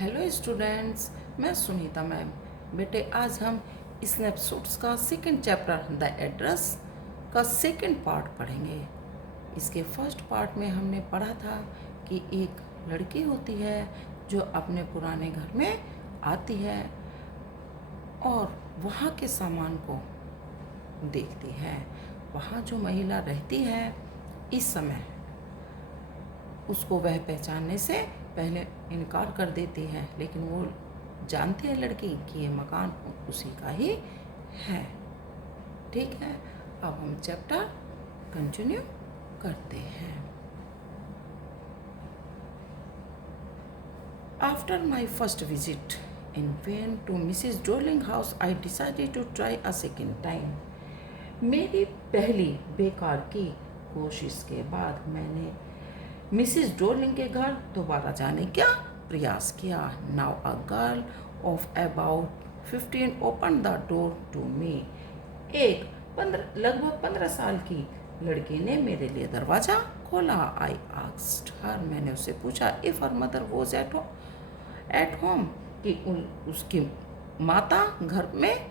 Hello students, मैं Sunita ma'am. बेटे आज हम स्नैपशॉट्स का सेकंड चैप्टर द एड्रेस का सेकंड पार्ट पढ़ेंगे। इसके फर्स्ट पार्ट में हमने पढ़ा था कि एक लड़की होती है जो अपने पुराने घर में आती है और वहाँ के सामान को देखती है। वहाँ जो महिला रहती है इस समय उसको वह पहचानने से पहले इनकार कर देती है, लेकिन वो जानती है लड़की कि ये मकान उसी का ही है। ठीक है, अब हम चैप्टर कंटिन्यू करते हैं। After my first visit in went to Mrs Dorling house I decided to try a second time. मेरी पहली बेकार की कोशिश के बाद मैंने मिसिज डोर्लिंग के घर दोबारा जाने का प्रयास किया। Now a girl of about 15 open the door to me. लगभग 15 साल की लड़की ने मेरे लिए दरवाज़ा खोला। आई आस्क्ड हर, मैंने उससे पूछा if her mother was at home, कि उसकी माता घर में,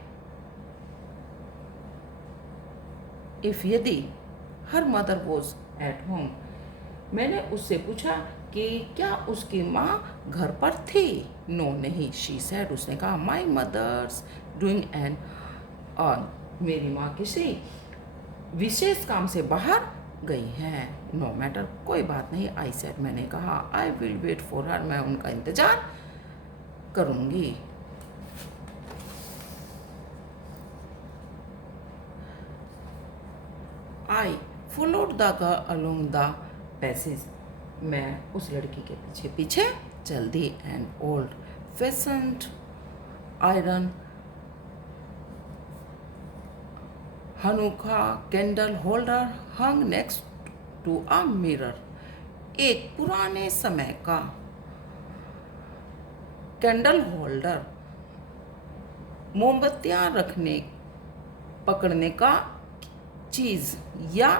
इफ़ यदि her mother was at home, मैंने उससे पूछा कि क्या उसकी माँ घर पर थी। नो नहीं, शी सेड, उसने कहा माई मदर्स डूइंग एन मेरी माँ किसी विशेष काम से बाहर गई है। नो मैटर, कोई बात नहीं। आई सेड, मैंने कहा I will wait for her, मैं उनका इंतज़ार करूँगी। I followed the girl along the passage, मैं उस लड़की के पीछे पीछे चल दी। And old fashioned iron Hanukkah candle holder hung next to a mirror. एक पुराने समय का कैंडल होल्डर, मोमबत्तियाँ रखने पकड़ने का चीज़ या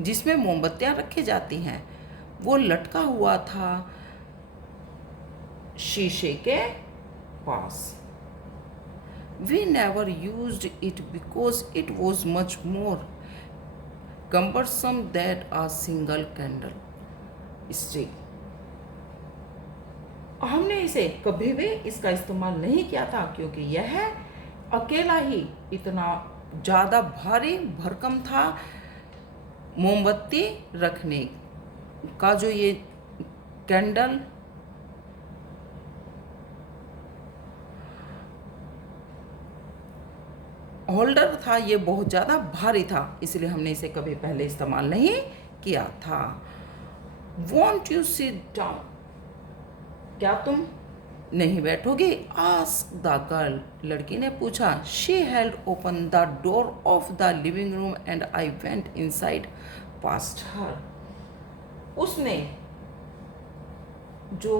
जिसमें मोमबत्तियाँ रखी जाती हैं, वो लटका हुआ था शीशे के पास। We never used it because it was much more cumbersome that a single candle stick. हमने इसे कभी भी इसका इस्तेमाल नहीं किया था क्योंकि यह अकेला ही इतना ज़्यादा भारी भरकम था। मोमबत्ती रखने का जो ये कैंडल होल्डर था, ये बहुत ज़्यादा भारी था, इसलिए हमने इसे कभी पहले इस्तेमाल नहीं किया था। वॉन्ट यू सिट डाउन, क्या तुम नहीं बैठोगे? आस्क द गर्ल, लड़की ने पूछा। She held open the door of the living room and I went inside past her. उसने जो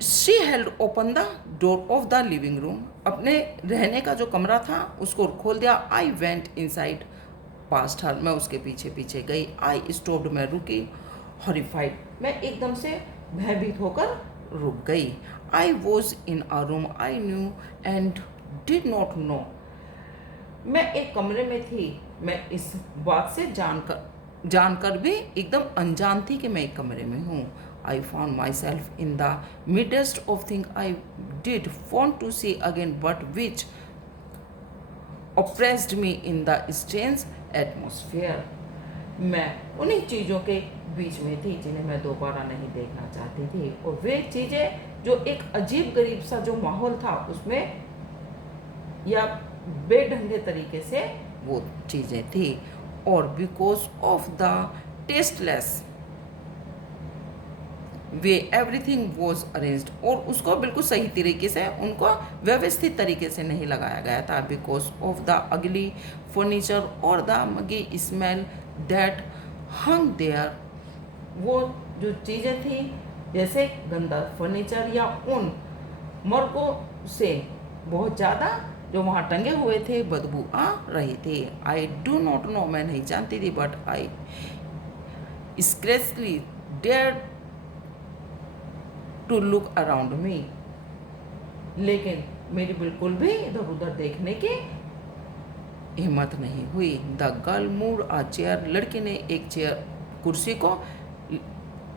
she held open the door of the living room, अपने रहने का जो कमरा था उसको खोल दिया। I went inside past her, मैं उसके पीछे पीछे गई। आई स्टॉप्ड, मैं रुकी। हॉरिफाइड, मैं एकदम से भयभीत होकर रुक गई। I was in a room I knew and did not no, मैं एक कमरे में थी, मैं इस बात से जानकर भी एकदम अनजान थी कि मैं एक कमरे में हूँ। I found myself in the midst of thing I did want to see again but which oppressed me in the strange atmosphere। मैं उन्हीं चीज़ों के बीच में थी जिन्हें मैं दोबारा नहीं देखना चाहती थी, और वे चीज़ें जो एक अजीब गरीब सा जो माहौल था उसमें या बेढंगे तरीके से वो चीज़ें थी। और because of the tasteless way everything was arranged, और उसको बिल्कुल सही तरीके से, उनको व्यवस्थित तरीके से नहीं लगाया गया था। Because of the ugly furniture और the muggy smell that hung there, वो जो चीज़ें थी जैसे गंदा फर्नीचर या उन मर्गों से बहुत ज़्यादा जो वहाँ टंगे हुए थे बदबू आ रही थी। आई डू नॉट नो, मैं नहीं जानती थी, but I scarcely dare to look around me, लेकिन मेरी बिल्कुल भी इधर उधर देखने की हिम्मत नहीं हुई। The girl moved a chair, लड़की ने एक चेयर कुर्सी को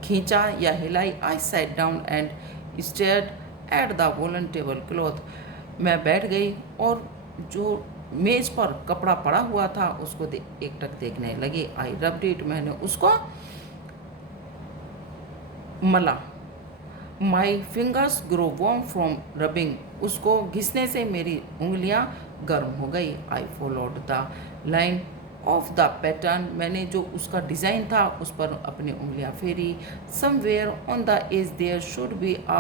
खींचा या हिलाई। I sat down and stared at the woollen table cloth, मैं बैठ गई और जो मेज पर कपड़ा पड़ा हुआ था उसको एकटक देखने लगी। आई रब्ड इट, मैंने उसको मला। My fingers grow warm from rubbing, उसको घिसने से मेरी उंगलियां गर्म हो गई। I followed the line of the pattern, मैंने जो उसका डिज़ाइन था उस पर अपनी उंगलियां फेरी। Somewhere on the edge there should be a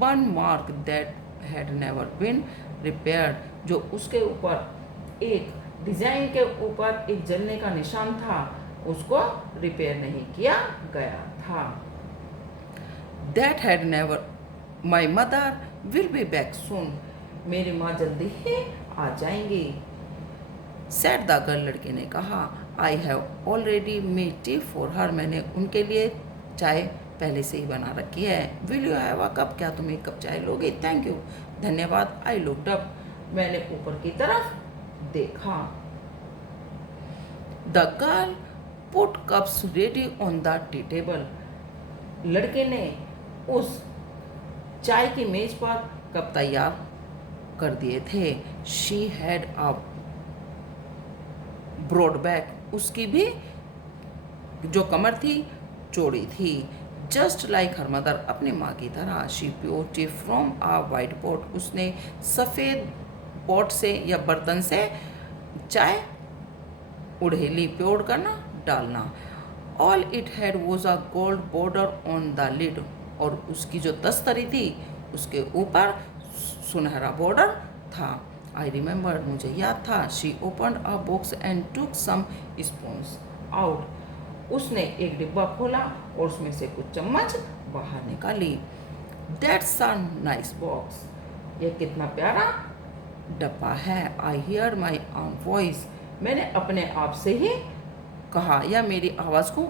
burn mark that had never been repaired, जो उसके ऊपर एक डिज़ाइन के ऊपर एक जलने का निशान था, उसको रिपेयर नहीं किया गया था। That had never, my mother will be back soon, मेरी माँ जल्दी ही आ जाएंगी। Said the girl, लड़के ने कहा। I have already made tea for her, मैंने उनके लिए चाय पहले से ही बना रखी है। Will you have a cup, क्या तुम एक कप चाय लोगे? Thank you, धन्यवाद। I looked up, मैंने ऊपर की तरफ देखा। The girl put cups ready on the tea table, लड़के ने उस चाय की मेज पर कप तैयार कर दिए थे। She had a broad back, उसकी भी जो कमर थी चौड़ी थी। जस्ट लाइक हर मदर, अपनी माँ की तरह। She pure T from a white pot, उसने सफ़ेद पॉट से या बर्तन से चाय उड़ेली, प्योर करना, डालना। All it had was a gold border on the lid, और उसकी जो तस्तरी थी उसके ऊपर सुनहरा बॉर्डर था। आई रिमेंबर, मुझे याद था। She opened a box and took some spoons out, उसने एक डिब्बा खोला और उसमें से कुछ चम्मच बाहर निकाली। दैट्स अ नाइस बॉक्स, ये कितना प्यारा डब्बा है। I hear my own voice, मैंने अपने आप से ही कहा या मेरी आवाज़ को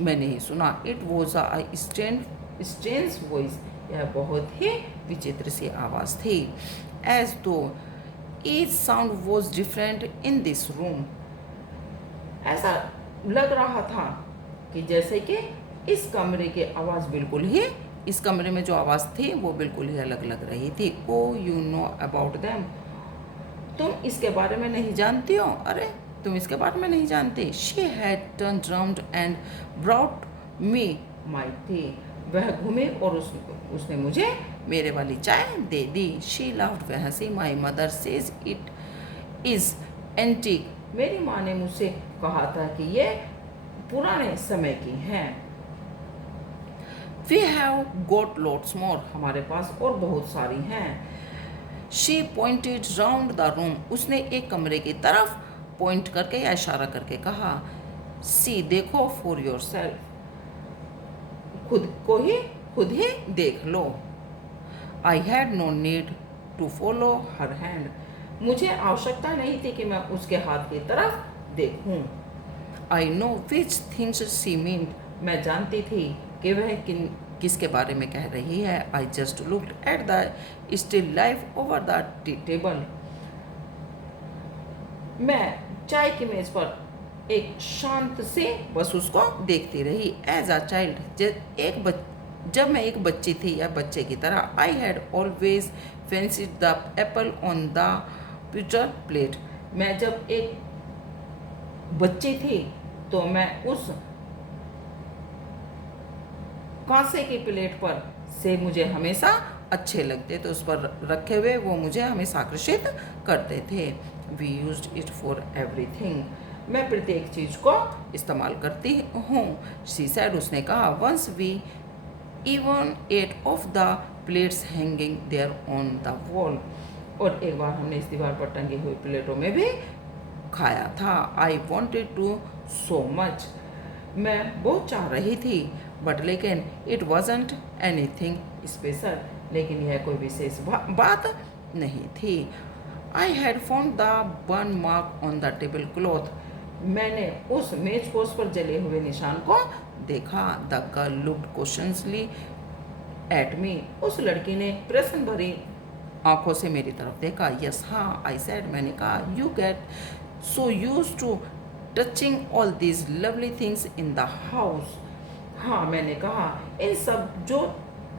मैंने ही सुना। It was a strange voice, यह बहुत ही विचित्र सी आवाज़ थी। एज दो each sound was different in this room, ऐसा लग रहा था कि जैसे कि इस कमरे की आवाज़ बिल्कुल ही, इस कमरे में जो आवाज़ थी वो बिल्कुल ही अलग लग रही थी। ओ यू नो अबाउट दैम, तुम इसके बारे में नहीं जानती हो? अरे तुम इसके बारे में नहीं जानते। She had turn round and brought me my T, वह घूमी और उसने मुझे मेरे वाली चाय दे दी। शी लाफ्ड, वह हंसी। My mother says it is antique, मेरी माँ ने मुझसे कहा था कि ये पुराने समय की हैं। We have got lots more, हमारे पास और बहुत सारी हैं। She pointed round the room, उसने एक कमरे की तरफ पॉइंट करके या इशारा करके कहा। सी, देखो, फॉर योर सेल्फ, खुद ही देख लो। I had no need to follow her hand, मुझे आवश्यकता नहीं थी कि मैं उसके हाथ की तरफ देखूं। I know which things she mean, मैं जानती थी कि वह किसके बारे में कह रही है। I just looked at the still life over the tea table, मैं चाय की मेज पर एक शांत से बस उसको देखती रही। एज अ चाइल्ड, जब मैं एक बच्ची थी या बच्चे की तरह। I had always fancied the Apple on the pewter plate, मैं जब एक बच्ची थी तो मैं उस कांसे की प्लेट पर से मुझे हमेशा अच्छे लगते थे, उस पर रखे हुए वो मुझे हमेशा आकर्षित करते थे। We used it for everything, मैं प्रत्येक चीज़ को इस्तेमाल करती हूँ। शी सेड, उसने कहा। Once we even ate off the plates hanging there on the wall, और एक बार हमने इस दीवार पर टंगी हुई प्लेटों में भी खाया था। I wanted to so much, मैं बहुत चाह रही थी, बट लेकिन इट वॉजंट एनीथिंग स्पेशल, लेकिन यह कोई विशेष बात नहीं थी। I had found the burn mark on the table cloth, मैंने उस मेजपोश पर जले हुए निशान को देखा। The girl looked questioningly at me, उस लड़की ने प्रश्न भरी आंखों से मेरी तरफ देखा। यस हाँ, आई सेड, मैंने कहा। You get so use to touching all these lovely things in the house. हाँ, मैंने कहा, इन सब जो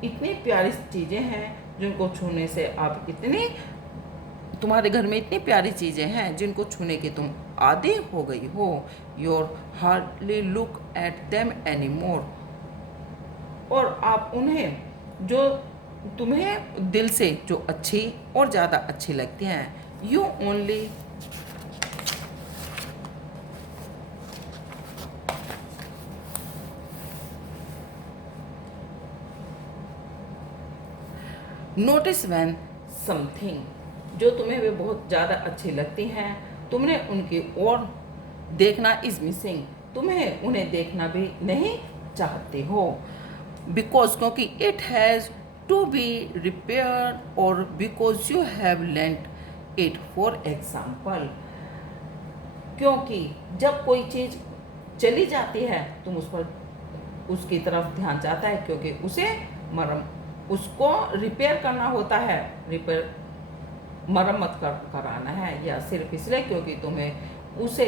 इतनी प्यारी चीज़ें हैं जिनको छूने से आप इतनी, तुम्हारे घर में इतनी प्यारी चीज़ें हैं जिनको छूने की तुम आदी हो गई हो। Your hardly look at them any more, और आप उन्हें, जो तुम्हें दिल से जो अच्छी और ज़्यादा अच्छी लगती हैं, you only notice when something, जो तुम्हें वे बहुत ज़्यादा अच्छी लगती हैं, तुमने उनकी ओर देखना इज मिसिंग, तुम्हें उन्हें देखना भी नहीं चाहते हो। बिकॉज, क्योंकि it has to be repair, और because you have lent it. For example, क्योंकि जब कोई चीज़ चली जाती है तुम उस पर, उसकी तरफ ध्यान जाता है, क्योंकि उसे उसको रिपेयर करना होता है, रिपेयर मरम्मत कराना है, या सिर्फ इसलिए क्योंकि तुम्हें उसे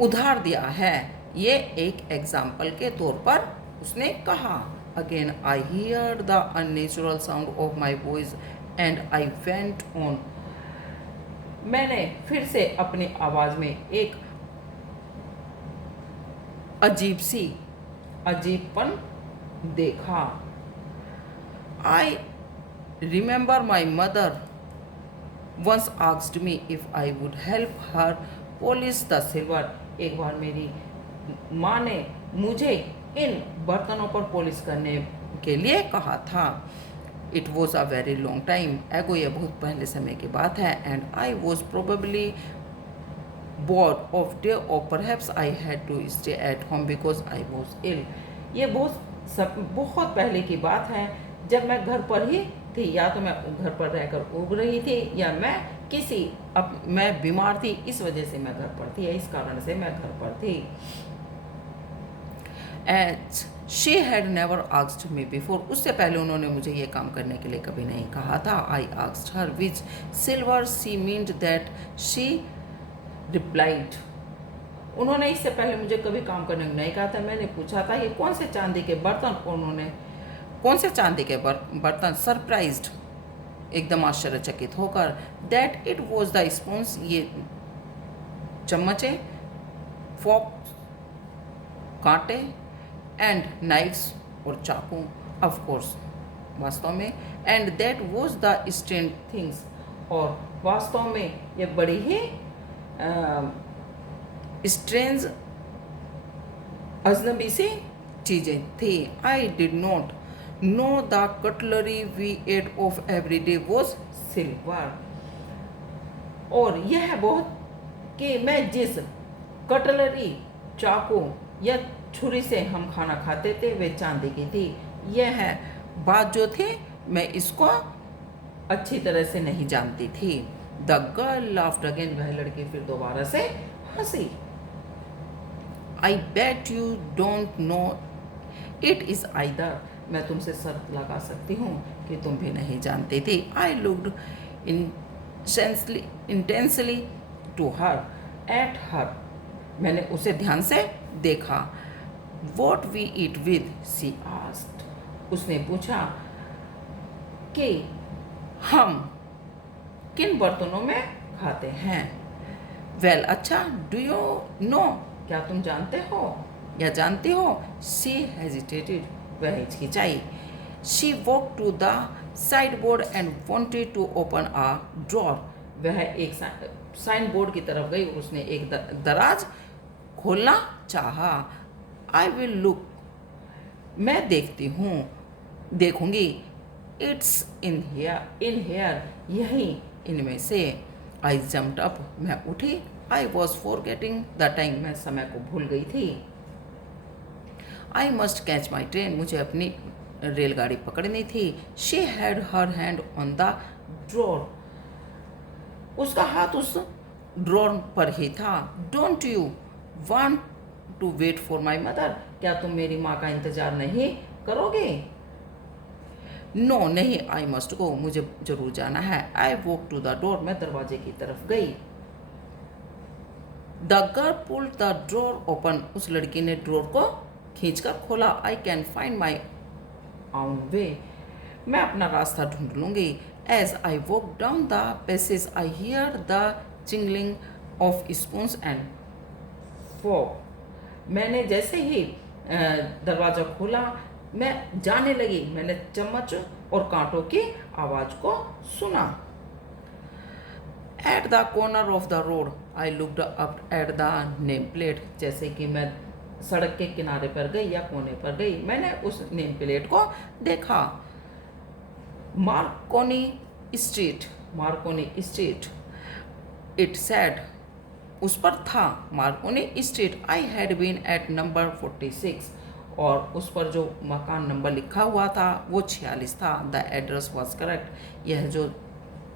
उधार दिया है। ये एक एग्जाम्पल के तौर पर उसने कहा। Again I hear the unnatural sound of my voice and I went on. मैंने फिर से अपनी आवाज़ में एक अजीबपन देखा। I remember my mother once asked me if I would help her polish the silver. एक बार मेरी माँ ने मुझे इन बर्तनों पर पॉलिश करने के लिए कहा था। It was a very long time एगो, यह बहुत पहले समय की बात है। And I was probably bored of day, or perhaps I had to stay at home because I was ill। ये बहुत पहले की बात है, जब मैं घर पर ही थी, या तो मैं घर पर रहकर उग रही थी, या मैं बीमार थी, इस वजह से मैं घर पर थी, या इस कारण से मैं घर पर थी। As she had never asked me before, उससे पहले उन्होंने मुझे ये काम करने के लिए कभी नहीं कहा था। I asked her which silver she meant that she replied। उन्होंने इससे पहले मुझे कभी काम करने को नहीं कहा था। मैंने पूछा था ये कौन से चांदी के बर्तन, और उन्होंने कौन से चांदी के बर्तन, सरप्राइज्ड, एकदम आश्चर्यचकित होकर, that it was the spoons, ये चम्मचे, फोक, कांटे, एंड नाइफ्स, और चाकू, ऑफ कोर्स, वास्तव में, and that was the strange things, और वास्तव में ये बड़ी ही स्ट्रेंज, अजनबी सी चीज़ें थी। I did not know the cutlery we ate off every day was silver, और यह बहुत कि मैं जिस कटलरी, चाकू या छुरी से हम खाना खाते थे वे चांदी की थी। यह बात जो थी मैं इसको अच्छी तरह से नहीं जानती थी। द गर्ल लाफ्ड अगेन, वह लड़की फिर दोबारा से हंसी। I bet you don't know it is either, मैं तुमसे शर्त लगा सकती हूँ कि तुम भी नहीं जानती थी। I looked intensely to her, at her, मैंने उसे ध्यान से देखा। What we eat with, she asked, उसने पूछा कि हम किन बर्तनों में खाते हैं। वेल, अच्छा, डू यू नो, क्या तुम जानते हो या जानती हो। शी हेजिटेटेड, वह हिचकिचाई। She walk to the side board and wanted to open a drawer, वह एक साइन बोर्ड की तरफ गई और उसने एक दराज खोलना चाहा। आई विल लुक, मैं देखूंगी। इट्स इन हेयर, यही इनमें से। आई जम्प्ड अप, मैं उठी। I was forgetting the time, मैं समय को भूल गई थी। I must catch my train, मुझे अपनी रेलगाड़ी पकड़नी थी। She had her hand on the drawer, उसका हाथ उस ड्रॉर पर ही था। Don't you want to wait for my mother, क्या तुम मेरी माँ का इंतजार नहीं करोगे? नो नहीं, आई मस्ट गो, मुझे जरूर जाना है। I walk to the door, मैं दरवाजे की तरफ गई। The girl pulled the drawer open, उस लड़की ने ड्रॉर को खींचकर खोला। I can find my own way, मैं अपना रास्ता ढूंढ लूँगी। As I walk down the passage I hear the jingling of spoons and fork, मैंने जैसे ही दरवाज़ा खोला मैं जाने लगी, मैंने चम्मच और कांटों की आवाज़ को सुना। At the corner of the road I looked up at the name plate, जैसे कि मैं सड़क के किनारे पर गई या कोने पर गई, मैंने उस नेम प्लेट को देखा। Marconi Street, Marconi Street, it said, उस पर था Marconi Street. I had been at number 46, और उस पर जो मकान नंबर लिखा हुआ था वो 46 था। द एड्रेस वॉज करेक्ट, यह जो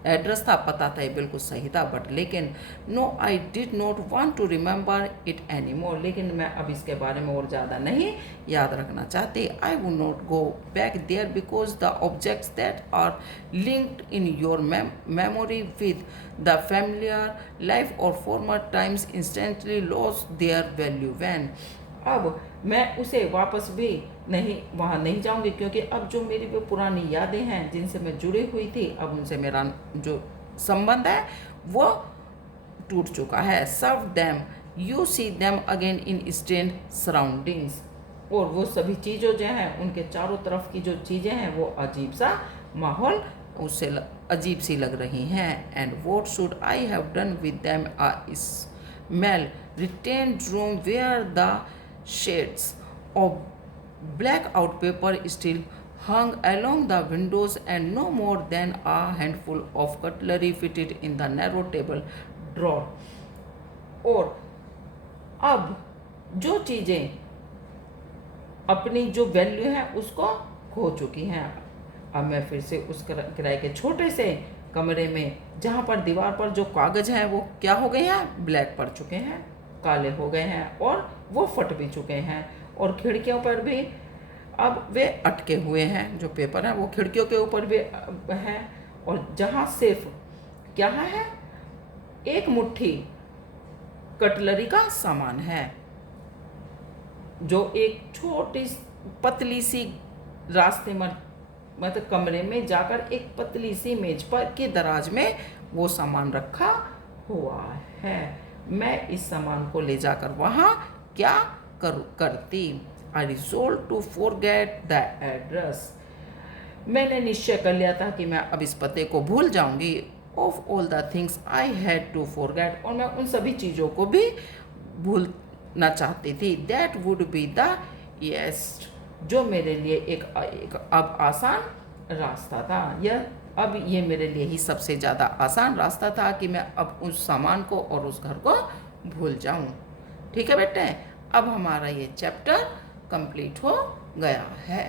एड्रेस था, पता था, ये बिल्कुल सही था। बट लेकिन no I did not want to remember it any more, लेकिन मैं अब इसके बारे में और ज़्यादा नहीं याद रखना चाहती। I would not go back there because the objects that are linked in your memory with the familiar life और former times instantly lose their value then, अब मैं उसे वापस भी वहाँ नहीं जाऊँगी, क्योंकि अब जो मेरी वो पुरानी यादें हैं जिनसे मैं जुड़ी हुई थी, अब उनसे मेरा जो संबंध है वो टूट चुका है। Serve them you see them again in strange surroundings, और वो सभी चीज़ों जो हैं उनके चारों तरफ की जो चीज़ें हैं वो अजीब सा माहौल उससे अजीब सी लग रही हैं। And what should I have done with them a smell retained room where the shades of blackout paper still hung along the windows and no more than a handful of cutlery fitted in the narrow table drawer, और अब जो चीज़ें अपनी जो value है उसको खो चुकी हैं, अब मैं फिर से उस किराए के छोटे से कमरे में, जहाँ पर दीवार पर जो कागज़ हैं वो क्या हो गए हैं, ब्लैक पड़ चुके हैं, काले हो गए हैं, और वो फट भी चुके हैं, और खिड़कियों पर भी अब वे अटके हुए हैं, जो पेपर हैं वो खिड़कियों के ऊपर भी हैं, और जहाँ सिर्फ क्या है, एक मुट्ठी कटलरी का सामान है, जो एक छोटी पतली सी रास्ते में मतलब कमरे में जाकर एक पतली सी मेज पर की दराज में वो सामान रखा हुआ है। मैं इस सामान को ले जाकर वहाँ क्या करती। I resolve to forget the address, मैंने निश्चय कर लिया था कि मैं अब इस पते को भूल जाऊंगी। Of all the things I had to forget, और मैं उन सभी चीज़ों को भी भूलना चाहती थी। That would be the yeast, जो मेरे लिए एक अब आसान रास्ता था, यह अब ये मेरे लिए ही सबसे ज़्यादा आसान रास्ता था कि मैं अब उस सामान को और उस घर को भूल जाऊं। ठीक है बेटे, अब हमारा ये चैप्टर कंप्लीट हो गया है।